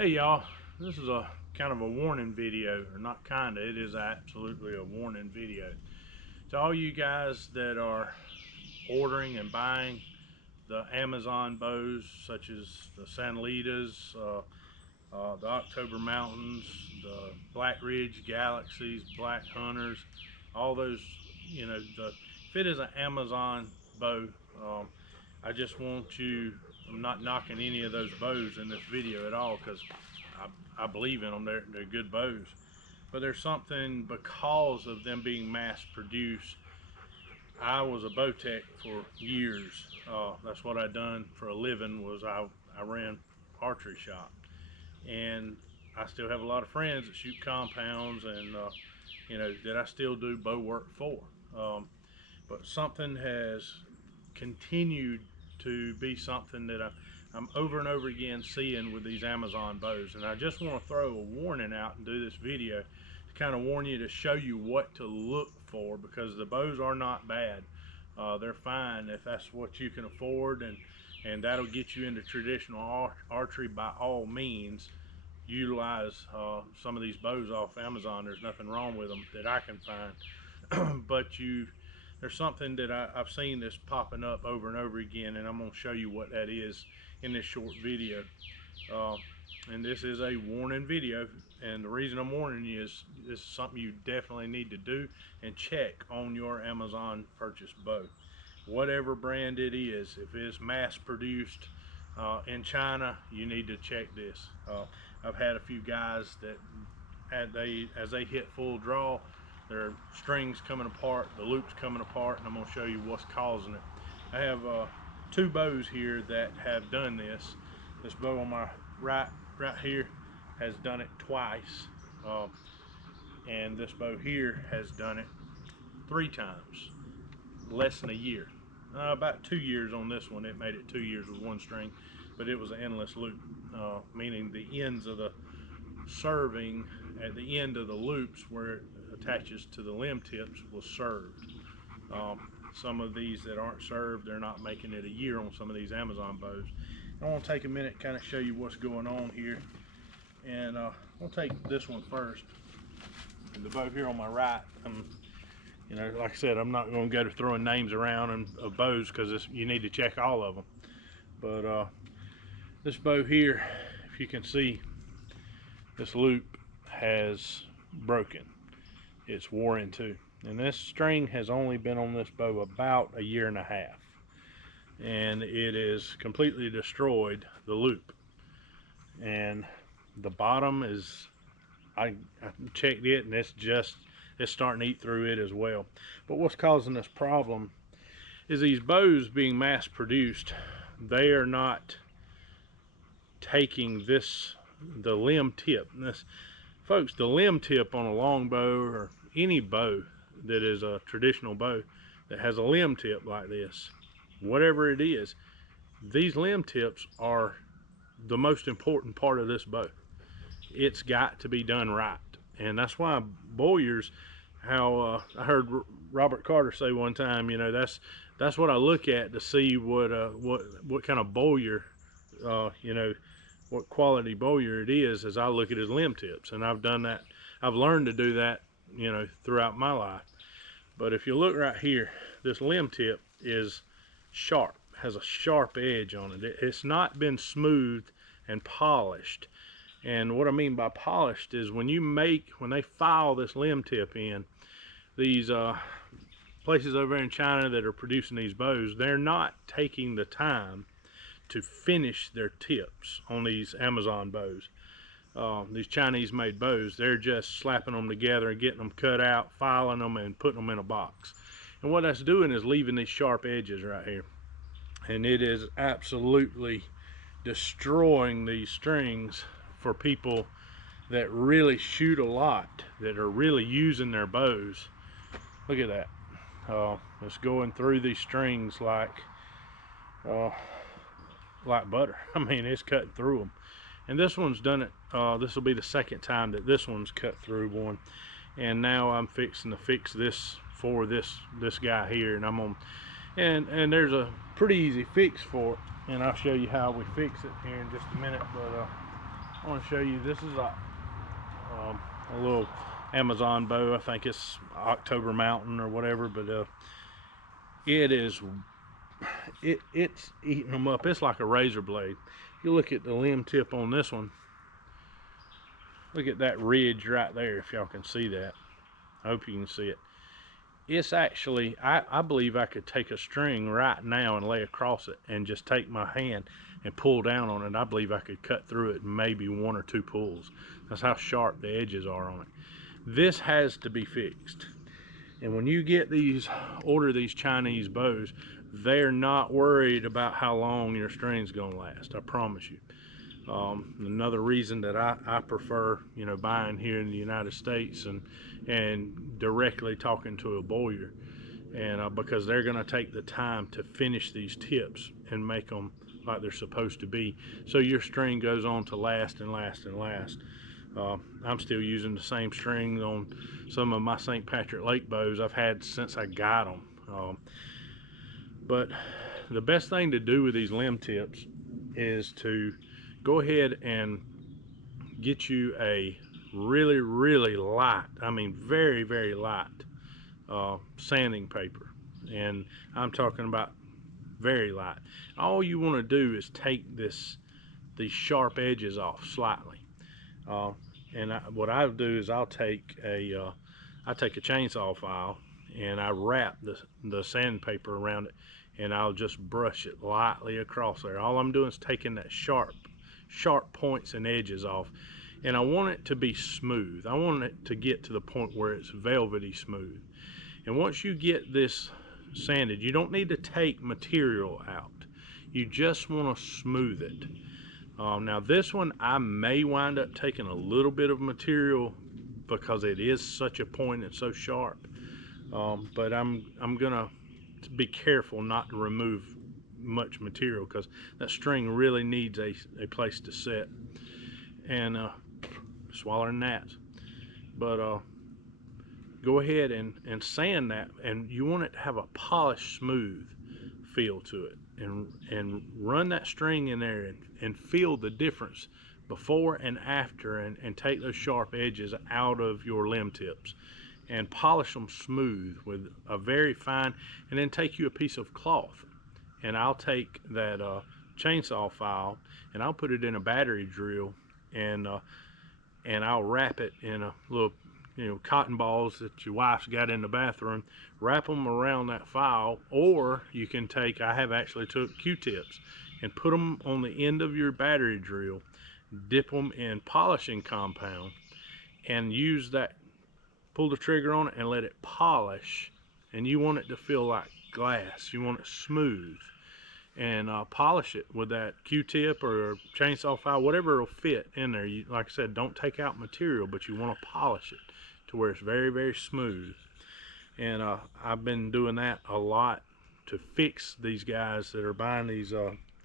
Hey y'all, this is a kind of a warning video, or not kinda, it is absolutely a warning video. To all you guys that are ordering and buying the Amazon bows, such as the Sanlitas, the October Mountains, the Black Ridge Galaxies, Black Hunters, all those, if it is an Amazon bow, I just want you, I'm not knocking any of those bows in this video at all, because I believe in them, they're good bows. But there's something, because of them being mass produced, I was a bow tech for years. That's what I done for a living, was I ran archery shop. And I still have a lot of friends that shoot compounds and that I still do bow work for. But something has continued to be something that I'm over and over again seeing with these Amazon bows, and I just want to throw a warning out and do this video to kind of warn you, to show you what to look for, because the bows are not bad. They're fine if that's what you can afford, and that'll get you into traditional archery. By all means, utilize some of these bows off Amazon. There's nothing wrong with them that I can find. But there's something that I've seen that's popping up over and over again, and I'm going to show you what that is in this short video. And this is a warning video, and the reason I'm warning you is this is something you definitely need to do and check on your Amazon purchase bow. Whatever brand it is, if it's mass produced in China, you need to check this. I've had a few guys that as they hit full draw, their strings coming apart, the loops coming apart, and I'm going to show you what's causing it. I have two bows here that have done this. This bow on my right here has done it twice, and this bow here has done it 3 times, less than a year. About 2 years on this one. It made it 2 years with one string, but it was an endless loop, meaning the ends of the serving at the end of the loops where it attaches to the limb tips was served. Some of these that aren't served, they're not making it a year on some of these Amazon bows. I want to take a minute and kind of show you what's going on here, and I'll take this one first. And the bow here on my right, like I said, I'm not going to go to throwing names around of bows, because you need to check all of them. But this bow here, if you can see, this loop has broken. It's wore in two, and this string has only been on this bow about 1.5 years, and it is completely destroyed the loop. And the bottom is, I checked it, and it's starting to eat through it as well. But what's causing this problem is these bows being mass produced, they are not taking the limb tip. Folks, the limb tip on a longbow, or any bow that is a traditional bow that has a limb tip like this, whatever it is, these limb tips are the most important part of this bow. It's got to be done right, and that's why bowyers, I heard Robert Carter say one time, that's what I look at to see what kind of bowyer, what quality bowyer it is I look at his limb tips. And I've done that. I've learned to do that, throughout my life. But if you look right here, this limb tip is sharp, has a sharp edge on it. It's not been smoothed and polished. And what I mean by polished is when they file this limb tip in, these places over in China that are producing these bows, they're not taking the time to finish their tips on these Amazon bows. These Chinese made bows, they're just slapping them together and getting them cut out, filing them, and putting them in a box. And what that's doing is leaving these sharp edges right here. And it is absolutely destroying these strings for people that really shoot a lot, that are really using their bows. Look at that. It's going through these strings like butter. I mean, it's cutting through them. And this one's done it. This will be the second time that this one's cut through one. And now I'm fixing to fix this for this guy here, and I'm on. And there's a pretty easy fix for it, and I'll show you how we fix it here in just a minute. But want to show you, this is a little Amazon bow. I think it's October Mountain or whatever, but it's eating them up. It's like a razor blade. You look at the limb tip on this one. Look at that ridge right there, if y'all can see that. I hope you can see it. It's actually, I believe I could take a string right now and lay across it and just take my hand and pull down on it. I believe I could cut through it in maybe 1 or 2 pulls. That's how sharp the edges are on it. This has to be fixed. And when you get these, order these Chinese bows, they're not worried about how long your string's gonna last, I promise you. Another reason that I prefer, you know, buying here in the United States and directly talking to a bowyer, and because they're going to take the time to finish these tips and make them like they're supposed to be, so your string goes on to last and last and last. I'm still using the same string on some of my St. Patrick Lake bows I've had since I got them. But the best thing to do with these limb tips is to go ahead and get you a really light, I mean very light sanding paper. And I'm talking about very light. All you want to do is take these sharp edges off slightly. What I'll do is I'll take a chainsaw file and I wrap the sandpaper around it, and I'll just brush it lightly across there. All I'm doing is taking that sharp points and edges off, and I want it to be smooth. I want it to get to the point where it's velvety smooth. And once you get this sanded, you don't need to take material out. You just want to smooth it. Now this one, I may wind up taking a little bit of material because it is such a point and so sharp. But I'm gonna be careful not to remove much material, because that string really needs a place to sit, and swallowing gnats. But go ahead and sand that, and you want it to have a polished, smooth feel to it, and run that string in there and feel the difference before and after, and take those sharp edges out of your limb tips and polish them smooth with a very fine, and then take you a piece of cloth, and I'll take that chainsaw file and I'll put it in a battery drill, and I'll wrap it in a little, you know, cotton balls that your wife's got in the bathroom. Wrap them around that file, or you can take, I have actually took Q-tips and put them on the end of your battery drill, dip them in polishing compound, and use that, pull the trigger on it and let it polish. And you want it to feel like glass, you want it smooth, and polish it with that Q-tip or chainsaw file, whatever will fit in there. You, like I said, don't take out material, but you want to polish it to where it's very smooth. And I've been doing that a lot to fix these guys that are buying these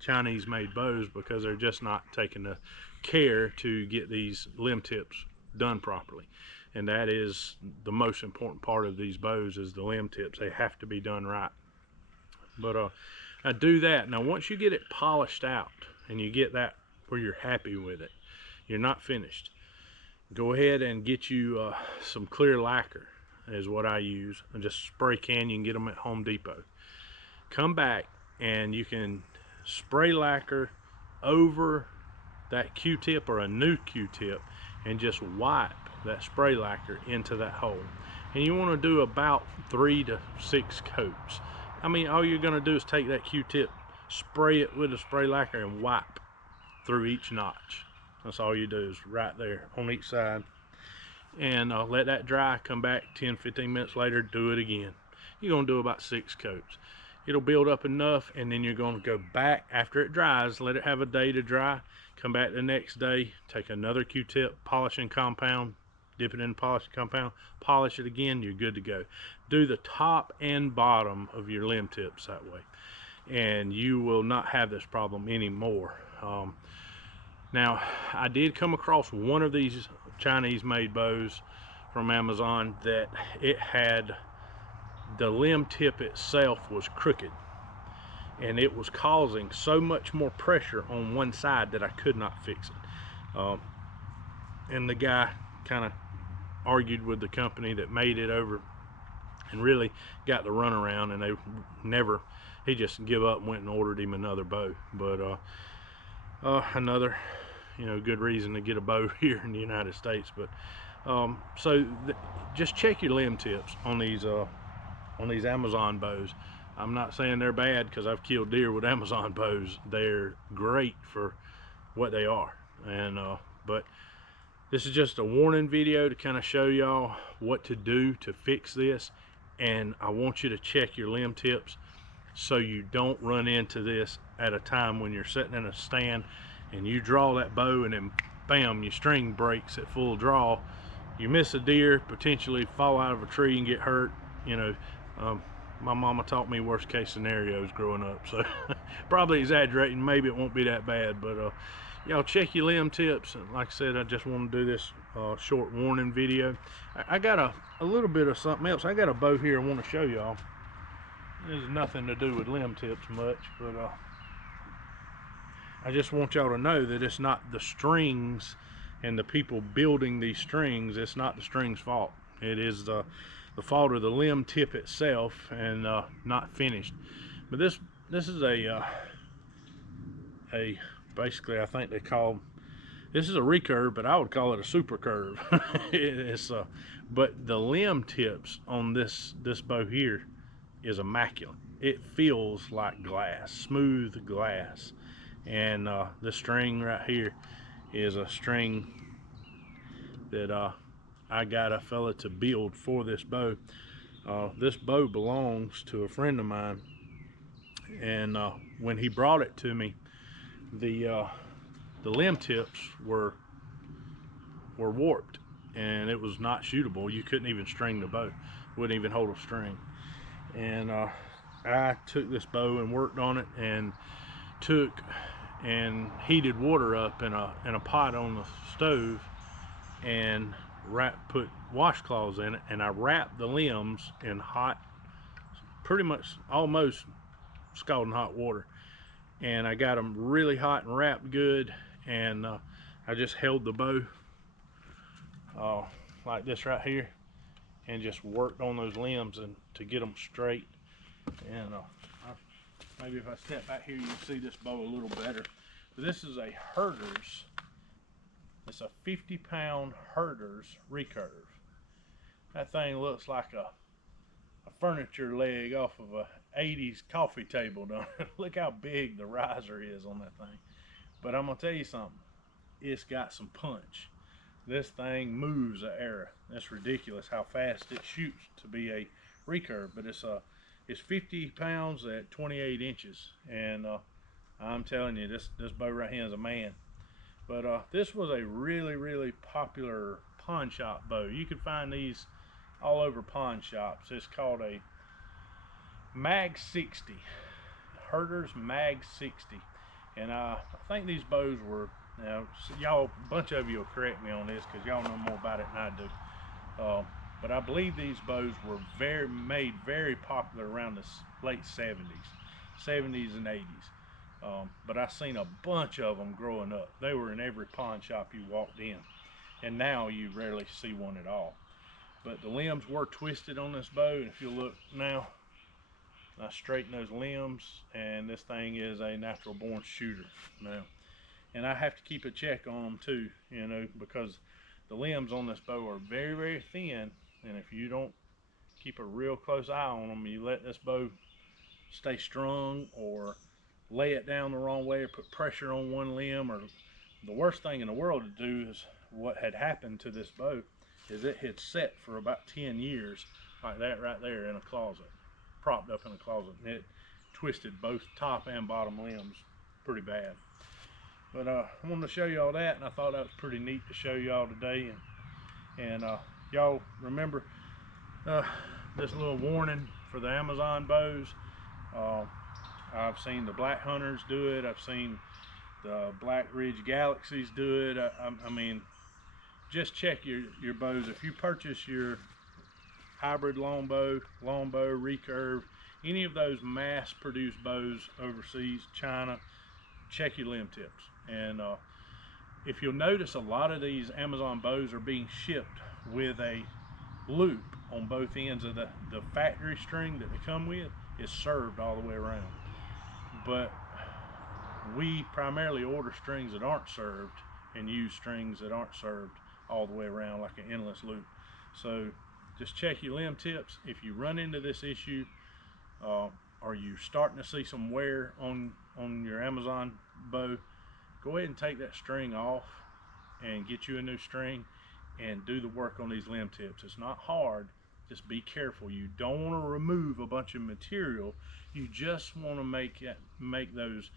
Chinese made bows, because they're just not taking the care to get these limb tips done properly. And that is the most important part of these bows, is the limb tips. They have to be done right. But I do that. Now once you get it polished out and you get that where you're happy with it, you're not finished, go ahead and get you some clear lacquer is what I use, and just spray can. You can get them at Home Depot. Come back and you can spray lacquer over that Q-tip or a new Q-tip, and just wipe that spray lacquer into that hole. And you want to do about 3 to 6 coats. I mean, all you're going to do is take that Q-tip, spray it with a spray lacquer, and wipe through each notch. That's all you do, is right there on each side. And let that dry. Come back 10-15 minutes later, do it again. You're going to do about 6 coats. It'll build up enough, and then you're going to go back after it dries, let it have a day to dry. Come back the next day, take another Q-tip, polishing compound, dip it in the polishing compound, polish it again, you're good to go. Do the top and bottom of your limb tips that way, and you will not have this problem anymore. Now, I did come across one of these Chinese made bows from Amazon that it had, the limb tip itself was crooked, and it was causing so much more pressure on one side that I could not fix it. and the guy kind of argued with the company that made it over and really got the runaround, and he just give up and went and ordered him another bow. But another, good reason to get a bow here in the United States. But just check your limb tips on these Amazon bows. I'm not saying they're bad, because I've killed deer with Amazon bows. They're great for what they are, and but this is just a warning video to kind of show y'all what to do to fix this. And I want you to check your limb tips so you don't run into this at a time when you're sitting in a stand and you draw that bow and then bam, your string breaks at full draw. You miss a deer, potentially fall out of a tree and get hurt. My mama taught me worst case scenarios growing up, so probably exaggerating. Maybe it won't be that bad, but y'all check your limb tips. And like I said, I just want to do this short warning video. I got a little bit of something else. I got a bow here I want to show y'all. There's nothing to do with limb tips much, but I just want y'all to know that it's not the strings and the people building these strings. It's not the strings' fault. It is the fault of the limb tip itself, and not finished. But this is basically, I think they call this is a recurve, but I would call it a super curve. But the limb tips on this bow here is immaculate. It feels like glass, smooth glass. And this string right here is a string that I got a fella to build for this bow. This bow belongs to a friend of mine, and when he brought it to me, the limb tips were warped, and it was not shootable. You couldn't even string the bow, wouldn't even hold a string. And I took this bow and worked on it, and took and heated water up in a pot on the stove, and put washcloths in it, and I wrapped the limbs in hot, pretty much almost scalding hot water, and I got them really hot and wrapped good. And I just held the bow like this right here, and just worked on those limbs and to get them straight. And maybe if I step back here, you can see this bow a little better. But this is a Herder's. It's a 50-pound Herder's recurve. That thing looks like a furniture leg off of a 80s coffee table, don't it? Look how big the riser is on that thing. But I'm gonna tell you something, it's got some punch. This thing moves an arrow. That's ridiculous how fast it shoots to be a recurve. But it's 50 pounds at 28 inches, and I'm telling you, this bow right here is a man. But this was a really popular pawn shop bow. You can find these all over pawn shops. It's called a Mag 60, Herder's Mag 60. And I think these bows were, y'all, a bunch of you will correct me on this because y'all know more about it than I do. But I believe these bows were made very popular around the late 70s and 80s. But I seen a bunch of them growing up. They were in every pawn shop you walked in, and now you rarely see one at all. But the limbs were twisted on this bow, and if you look now, I straighten those limbs, and this thing is a natural born shooter now. And I have to keep a check on them too, because the limbs on this bow are very thin, and if you don't keep a real close eye on them, you let this bow stay strung or lay it down the wrong way or put pressure on one limb, or the worst thing in the world to do is what had happened to this bow is it had set for about 10 years like that right there in a closet, propped up in a closet, and it twisted both top and bottom limbs pretty bad. But I wanted to show you all that, and I thought that was pretty neat to show y'all today. And y'all remember this little warning for the Amazon bows. I've seen the Black Hunters do it. I've seen the Black Ridge Galaxies do it. I mean, just check your bows. If you purchase your hybrid longbow, recurve, any of those mass-produced bows overseas, China, check your limb tips. And if you'll notice, a lot of these Amazon bows are being shipped with a loop on both ends of the factory string that they come with is served all the way around. But we primarily order strings that aren't served and use strings that aren't served all the way around, like an endless loop. So just check your limb tips. If you run into this issue, or you're starting to see some wear on your Amazon bow, go ahead and take that string off and get you a new string and do the work on these limb tips. It's not hard, just be careful. You don't want to remove a bunch of material. You just want to make those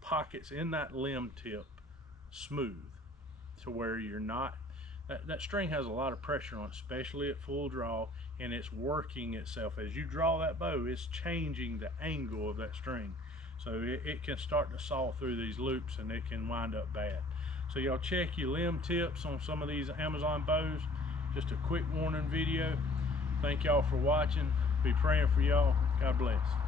pockets in that limb tip smooth, to where you're not, that string has a lot of pressure on it, especially at full draw, and it's working itself. As you draw that bow, it's changing the angle of that string. So it can start to saw through these loops, and it can wind up bad. So y'all check your limb tips on some of these Amazon bows. Just a quick warning video. Thank y'all for watching. Be praying for y'all. God bless.